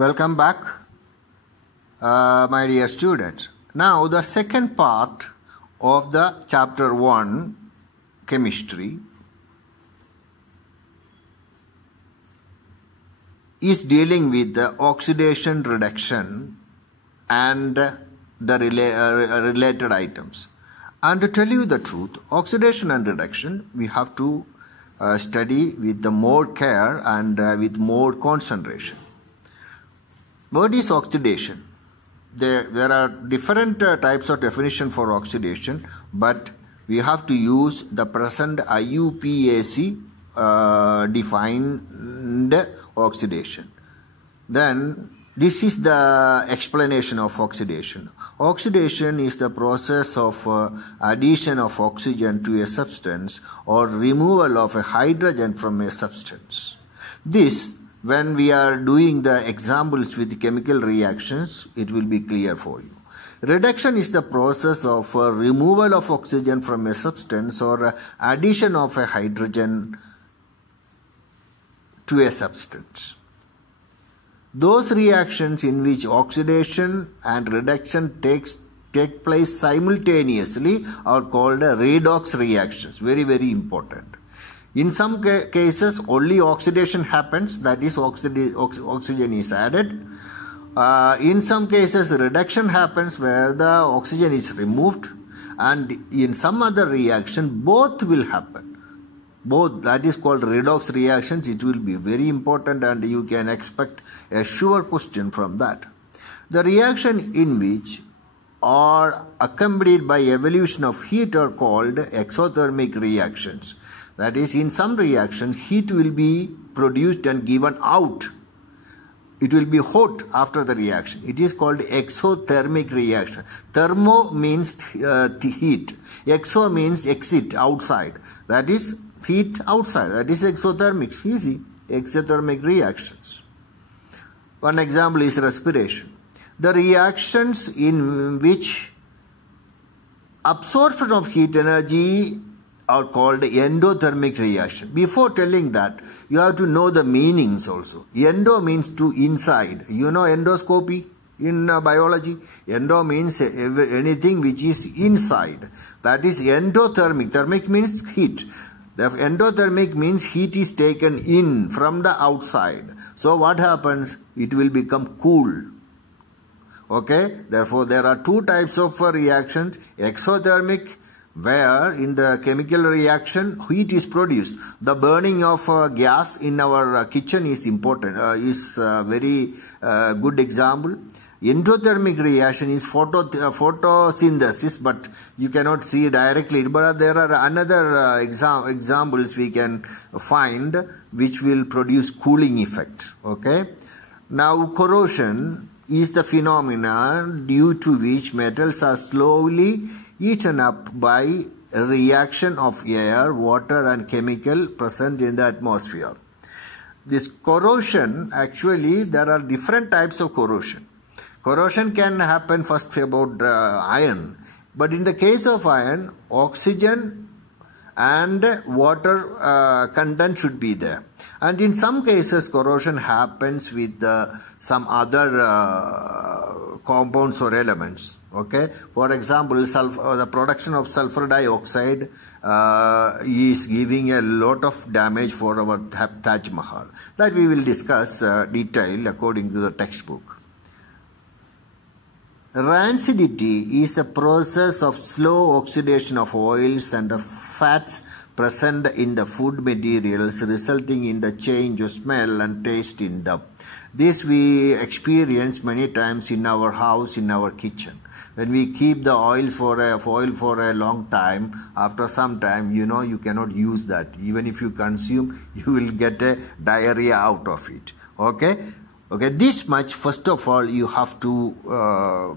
Welcome back, my dear students. Now the second part of the chapter 1 chemistry is dealing with the oxidation, reduction and the related items. And to tell you the truth, oxidation and reduction we have to study with the more care and with more concentration. What is oxidation? There are different types of definition for oxidation, but we have to use the present IUPAC defined oxidation. Then this is the explanation of oxidation. Oxidation is the process of addition of oxygen to a substance or removal of a hydrogen from a substance. This, when we are doing the examples with chemical reactions, it will be clear for you. Reduction is the process of removal of oxygen from a substance or addition of a hydrogen to a substance. Those reactions in which oxidation and reduction take place simultaneously are called redox reactions. Very, very important. In some cases, only oxidation happens, that is oxygen is added. In some cases, reduction happens where the oxygen is removed, and in some other reaction, both will happen. Both, that is called redox reactions. It will be very important and you can expect a sure question from that. The reaction in which are accompanied by evolution of heat are called exothermic reactions. That is, in some reactions, heat will be produced and given out. It will be hot after the reaction. It is called exothermic reaction. Thermo means heat. Exo means exit, outside. That is heat outside. That is exothermic. Easy. Exothermic reactions. One example is respiration. The reactions in which absorption of heat energy are called endothermic reaction. Before telling that, you have to know the meanings also. Endo means to inside. You know endoscopy in biology? Endo means anything which is inside. That is endothermic. Thermic means heat. The endothermic means heat is taken in from the outside. So what happens? It will become cool. Okay? Therefore, there are two types of reactions. Exothermic, where in the chemical reaction heat is produced. The burning of gas in our kitchen is important, is a very good example. Endothermic reaction is photosynthesis, but you cannot see directly. But there are another examples we can find which will produce cooling effect. Okay. Now corrosion is the phenomenon due to which metals are slowly eaten up by a reaction of air, water and chemical present in the atmosphere. This corrosion, actually there are different types of corrosion. Corrosion can happen first about iron, but in the case of iron, oxygen and water content should be there. And in some cases, corrosion happens with some other compounds or elements. Okay, for example, the production of sulfur dioxide is giving a lot of damage for our Taj Mahal. That we will discuss detail according to the textbook. Rancidity is the process of slow oxidation of oils and of fats present in the food materials, resulting in the change of smell and taste in them. This we experience many times in our house, in our kitchen. When we keep the oil for a long time, after some time, you know, you cannot use that. Even if you consume, you will get a diarrhea out of it. Okay? Okay, this much, first of all, you have to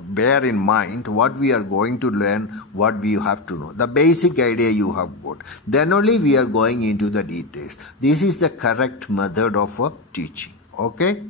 bear in mind what we are going to learn, what we have to know. The basic idea you have got. Then only we are going into the details. This is the correct method of teaching. Okay?